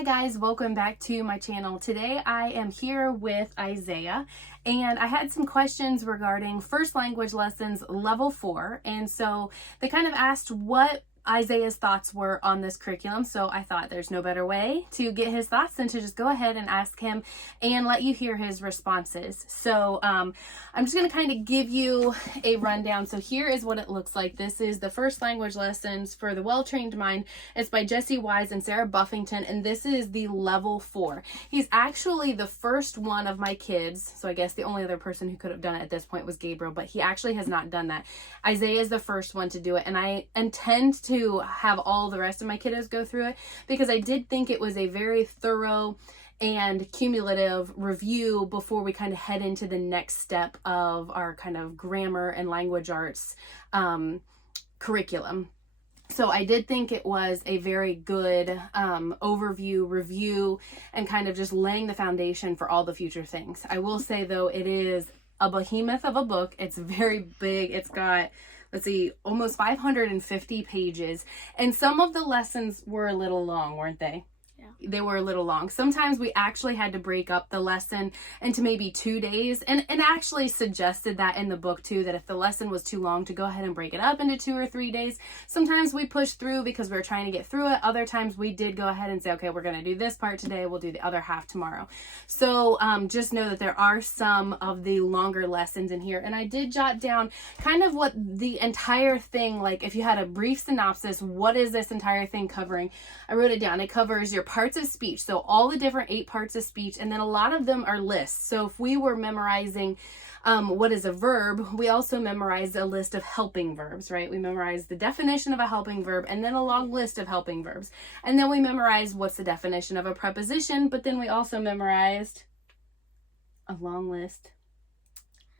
Hi guys, welcome back to my channel. Today I am here with Isaiah and I had some questions regarding first language lessons level 4, and so they kind of asked what Isaiah's thoughts were on this curriculum, so I thought there's no better way to get his thoughts than to just go ahead and ask him and let you hear his responses. So I'm just going to kind of give you a rundown. So here is what it looks like. This is the first language lessons for the well-trained mind. It's by Jesse Wise and Sarah Buffington, and this is the level 4. He's actually the first one of my kids, so I guess the only other person who could have done it at this point was Gabriel, but he actually has not done that. Isaiah is the first one to do it, and I intend to have all the rest of my kiddos go through it because I did think it was a very thorough and cumulative review before we kind of head into the next step of our kind of grammar and language arts curriculum. So I did think it was a very good overview, review, and kind of just laying the foundation for all the future things. I will say though, it is a behemoth of a book. It's very big. It's got, let's see, almost 550 pages. And some of the lessons were a little long, weren't they? Yeah. They were a little long. Sometimes we actually had to break up the lesson into maybe 2 days, and actually suggested that in the book too, that if the lesson was too long to go ahead and break it up into 2 or 3 days. Sometimes we pushed through because we were trying to get through it. Other times we did go ahead and say, okay, we're going to do this part today. We'll do the other half tomorrow. So just know that there are some of the longer lessons in here. And I did jot down kind of what the entire thing, like if you had a brief synopsis, what is this entire thing covering? I wrote it down. It covers your parts of speech. So all the different 8 parts of speech, and then a lot of them are lists. So if we were memorizing what is a verb, we also memorized a list of helping verbs, right? We memorized the definition of a helping verb and then a long list of helping verbs. And then we memorized what's the definition of a preposition, but then we also memorized a long list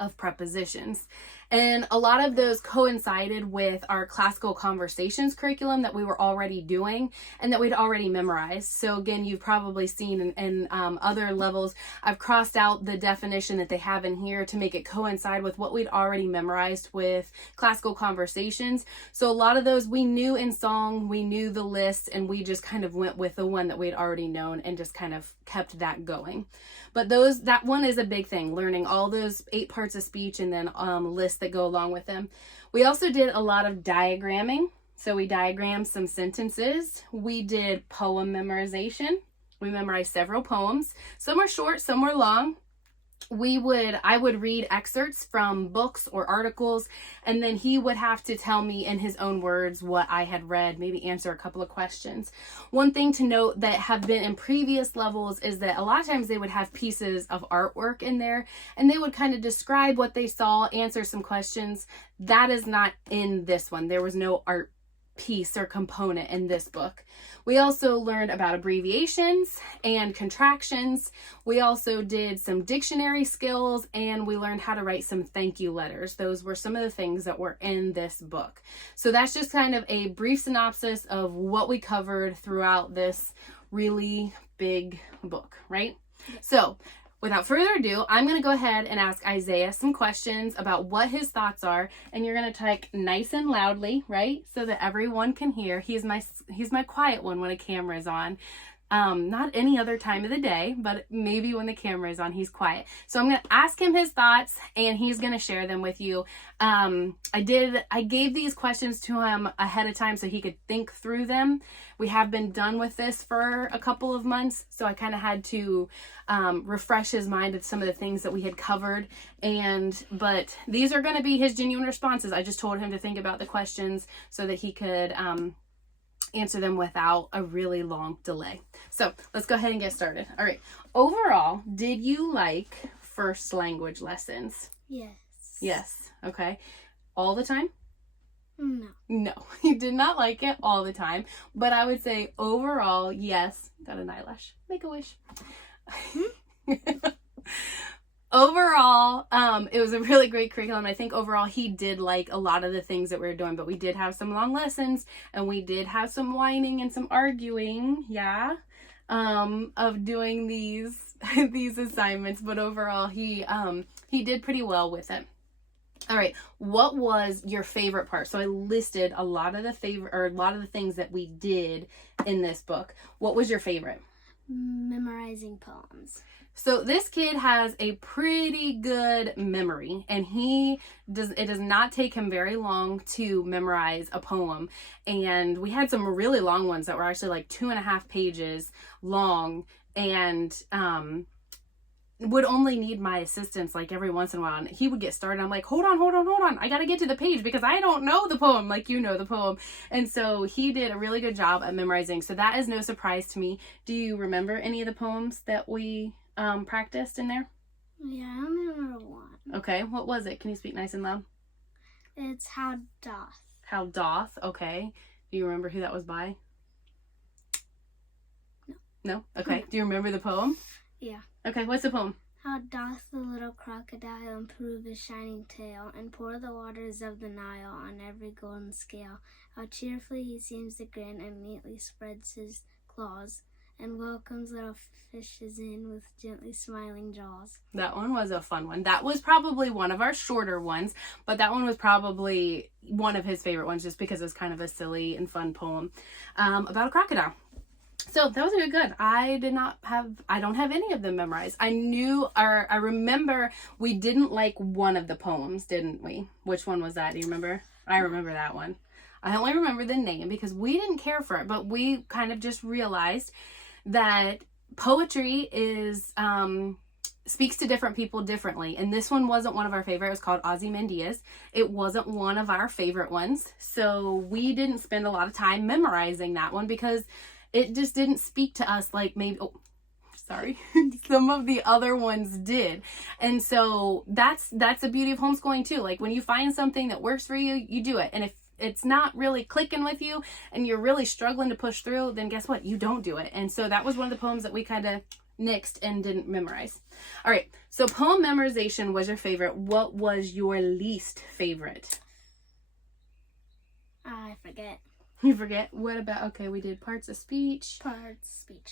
of prepositions. And a lot of those coincided with our classical conversations curriculum that we were already doing and that we'd already memorized. So again, you've probably seen in other levels, I've crossed out the definition that they have in here to make it coincide with what we'd already memorized with classical conversations. So a lot of those we knew in song, we knew the list, and we just kind of went with the one that we'd already known and just kind of kept that going. But that one is a big thing, learning all those 8 parts of speech and then lists that go along with them. We also did a lot of diagramming. So we diagrammed some sentences. We did poem memorization. We memorized several poems. Some were short, some were long. I would read excerpts from books or articles, and then he would have to tell me in his own words what I had read, maybe answer a couple of questions. One thing to note that have been in previous levels is that a lot of times they would have pieces of artwork in there, and they would kind of describe what they saw, answer some questions. That is not in this one. There was no art piece or component in this book. We also learned about abbreviations and contractions. We also did some dictionary skills, and we learned how to write some thank you letters. Those were some of the things that were in this book. So that's just kind of a brief synopsis of what we covered throughout this really big book, right? So without further ado, I'm going to go ahead and ask Isaiah some questions about what his thoughts are, and you're going to talk nice and loudly, right? So that everyone can hear. He's my quiet one when a camera is on. Not any other time of the day, but maybe when the camera is on, he's quiet. So I'm going to ask him his thoughts, and he's going to share them with you. I gave these questions to him ahead of time so he could think through them. We have been done with this for a couple of months, so I kind of had to refresh his mind with some of the things that we had covered. But these are going to be his genuine responses. I just told him to think about the questions so that he could answer them without a really long delay. So let's go ahead and get started. All right. Overall, did you like first language lessons? Yes. Yes. Okay. All the time? No. No, you did not like it all the time. But I would say overall, yes. Got an eyelash. Make a wish. Overall, it was a really great curriculum. I think overall he did like a lot of the things that we were doing, but we did have some long lessons, and we did have some whining and some arguing, of doing these assignments. But overall, he did pretty well with it. All right, what was your favorite part? So I listed a lot of the things that we did in this book. What was your favorite? Memorizing poems. So this kid has a pretty good memory, and it does not take him very long to memorize a poem. And we had some really long ones that were actually like 2.5 pages long, and would only need my assistance like every once in a while, and he would get started. I'm like, hold on, I gotta get to the page because I don't know the poem like you know the poem. And so he did a really good job at memorizing, so that is no surprise to me. Do you remember any of the poems that we practiced in there? Yeah, I remember one. Okay, what was it? Can you speak nice and loud? It's How Doth. Okay, do you remember who that was by? No? Okay. Do you remember the poem? Yeah. Okay, what's the poem? How doth the little crocodile improve his shining tail, and pour the waters of the Nile on every golden scale. How cheerfully he seems to grin, and neatly spreads his claws, and welcomes little fishes in with gently smiling jaws. That one was a fun one. That was probably one of our shorter ones, but that one was probably one of his favorite ones just because it was kind of a silly and fun poem about a crocodile. So that was really good. I don't have any of them memorized. I remember we didn't like one of the poems, didn't we? Which one was that? Do you remember? I remember that one. I only remember the name because we didn't care for it, but we kind of just realized that poetry is, speaks to different people differently. And this one wasn't one of our favorite. It was called Ozymandias. It wasn't one of our favorite ones. So we didn't spend a lot of time memorizing that one because it just didn't speak to us like some of the other ones did. And so that's the beauty of homeschooling too. Like when you find something that works for you, you do it. And if it's not really clicking with you and you're really struggling to push through, then guess what? You don't do it. And so that was one of the poems that we kind of nixed and didn't memorize. All right. So poem memorization was your favorite. What was your least favorite? I forget. You forget? What about, okay, we did parts of speech.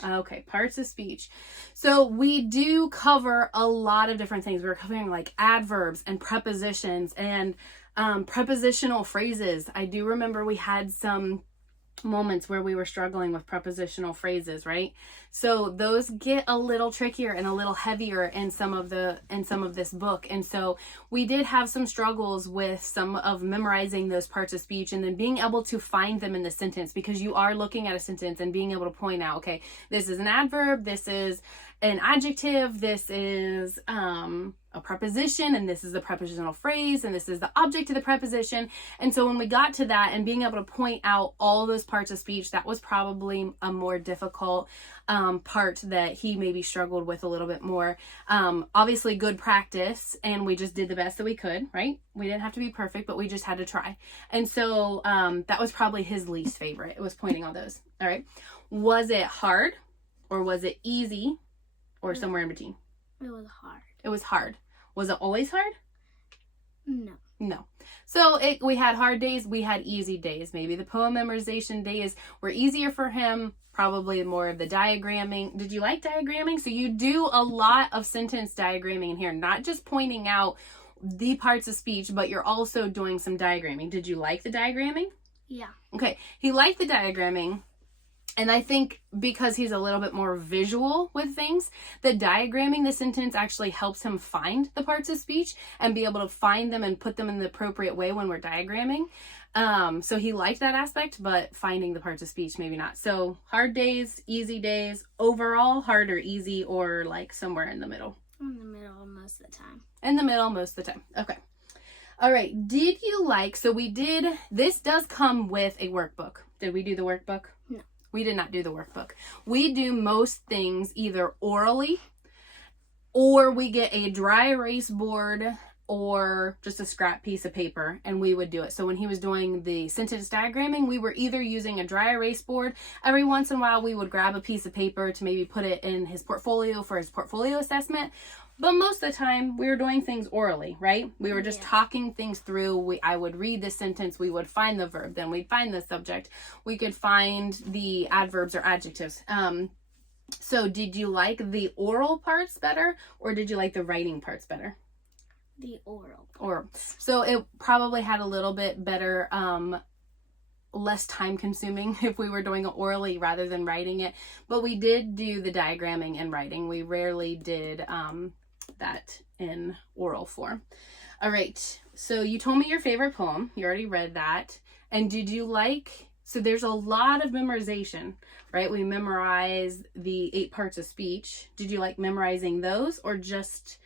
Okay, parts of speech. So we do cover a lot of different things. We're covering like adverbs and prepositions and prepositional phrases. I do remember we had some moments where we were struggling with prepositional phrases, right? So those get a little trickier and a little heavier in some of this book. And so we did have some struggles with some of memorizing those parts of speech and then being able to find them in the sentence, because you are looking at a sentence and being able to point out, okay, this is an adverb, this is an adjective, this is a preposition, and this is the prepositional phrase, and this is the object of the preposition. And so when we got to that and being able to point out all those parts of speech, that was probably a more difficult part that he maybe struggled with a little bit more. Obviously good practice, and we just did the best that we could, right? We didn't have to be perfect, but we just had to try. And so that was probably his least favorite. It was pointing all those. All right. Was it hard, or was it easy, or somewhere in between? It was hard. It was hard. Was it always hard? No. So we had hard days, we had easy days. Maybe the poem memorization days were easier for him, probably more of the diagramming. Did you like diagramming? So you do a lot of sentence diagramming in here, not just pointing out the parts of speech, but you're also doing some diagramming. Did you like the diagramming? Yeah. Okay, he liked the diagramming. And I think because he's a little bit more visual with things, the diagramming the sentence actually helps him find the parts of speech and be able to find them and put them in the appropriate way when we're diagramming. So he liked that aspect, but finding the parts of speech, maybe not. So hard days, easy days, overall hard or easy, or like somewhere in the middle? In the middle most of the time. In the middle most of the time. Okay. All right. Did you like, so this does come with a workbook. Did we do the workbook? No. We did not do the workbook. We do most things either orally, or we get a dry erase board or just a scrap piece of paper, and we would do it. So when he was doing the sentence diagramming, we were either using a dry erase board. Every once in a while, we would grab a piece of paper to maybe put it in his portfolio for his portfolio assessment. But most of the time, we were doing things orally, right? We were just talking things through. I would read the sentence. We would find the verb. Then we'd find the subject. We could find the adverbs or adjectives. So did you like the oral parts better, or did you like the writing parts better? The oral parts. Oral. So it probably had a little bit better less time consuming if we were doing it orally rather than writing it. But we did do the diagramming and writing. We rarely did that in oral form. All right. So you told me your favorite poem. You already read that. And did you like, so there's a lot of memorization, right? We memorize the 8 parts of speech. Did you like memorizing those or just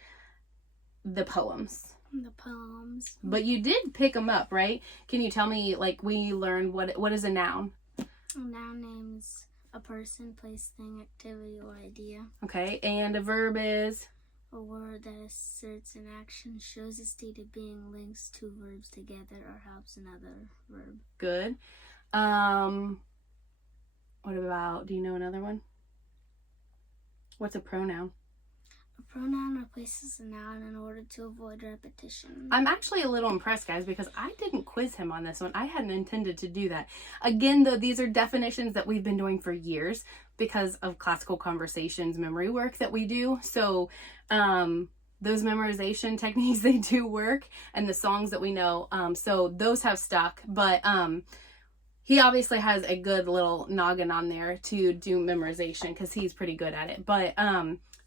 the poems? The poems. But you did pick them up, right? Can you tell me, like, we learned what is a noun? A noun names a person, place, thing, activity, or idea. Okay. And a verb is? A word that asserts an action, shows a state of being, links 2 verbs together, or helps another verb. Good. What about, do you know another one? What's a pronoun? A pronoun replaces a noun in order to avoid repetition. I'm actually a little impressed, guys, because I didn't quiz him on this one. I hadn't intended to do that. Again, though, these are definitions that we've been doing for years because of classical conversations memory work that we do. So those memorization techniques, they do work, and the songs that we know. So those have stuck, but he obviously has a good little noggin on there to do memorization because he's pretty good at it. But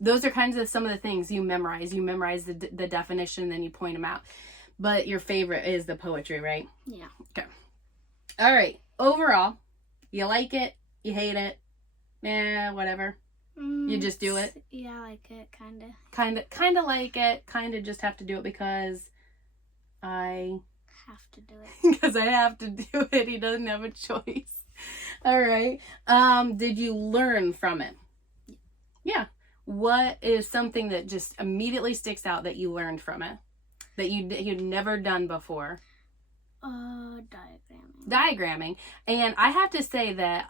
those are kinds of some of the things you memorize. You memorize the definition, then you point them out. But your favorite is the poetry, right? Yeah. Okay. All right. Overall, you like it? You hate it? Whatever. You just do it? Yeah, I like it, kind of. Kind of like it. Kind of just have to do it because I have to do it. because I have to do it. He doesn't have a choice. All right. Did you learn from it? Yeah. What is something that just immediately sticks out that you learned from it that you'd never done before? Diagramming. And I have to say that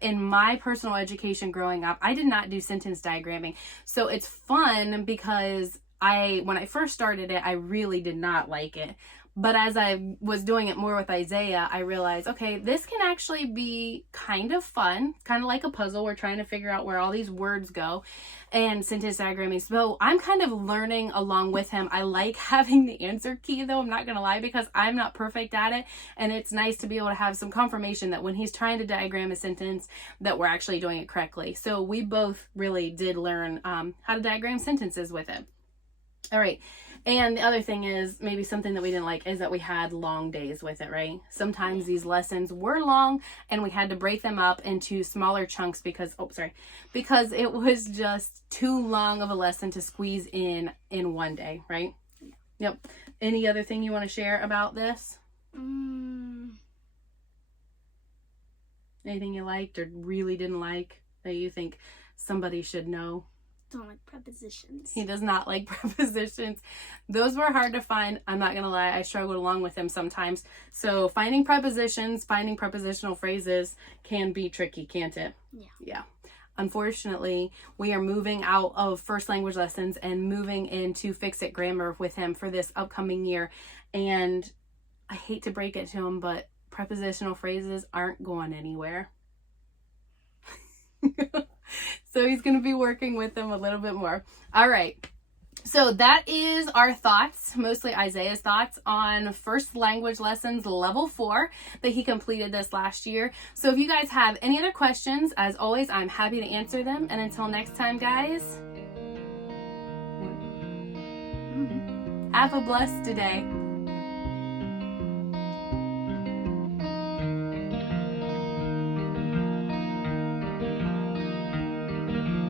in my personal education growing up, I did not do sentence diagramming. So it's fun because when I first started it, I really did not like it. But as I was doing it more with Isaiah, I realized, okay, this can actually be kind of fun, kind of like a puzzle. We're trying to figure out where all these words go and sentence diagramming. So I'm kind of learning along with him. I like having the answer key, though, I'm not going to lie, because I'm not perfect at it. And it's nice to be able to have some confirmation that when he's trying to diagram a sentence, that we're actually doing it correctly. So we both really did learn how to diagram sentences with it. All right. And the other thing is, maybe something that we didn't like is that we had long days with it, right? Sometimes these lessons were long and we had to break them up into smaller chunks because it was just too long of a lesson to squeeze in one day, right? Yep. Any other thing you want to share about this? Anything you liked or really didn't like that you think somebody should know? Don't like prepositions. He does not like prepositions. Those were hard to find. I'm not gonna lie, I struggled along with him sometimes. So finding prepositions, finding prepositional phrases can be tricky, can't it? Yeah. Unfortunately, we are moving out of first language lessons and moving into Fix-It Grammar with him for this upcoming year. And I hate to break it to him, but prepositional phrases aren't going anywhere. So he's going to be working with them a little bit more. All right. So that is our thoughts, mostly Isaiah's thoughts on first language lessons level 4 that he completed this last year. So if you guys have any other questions, as always, I'm happy to answer them. And until next time, guys, have a blessed day.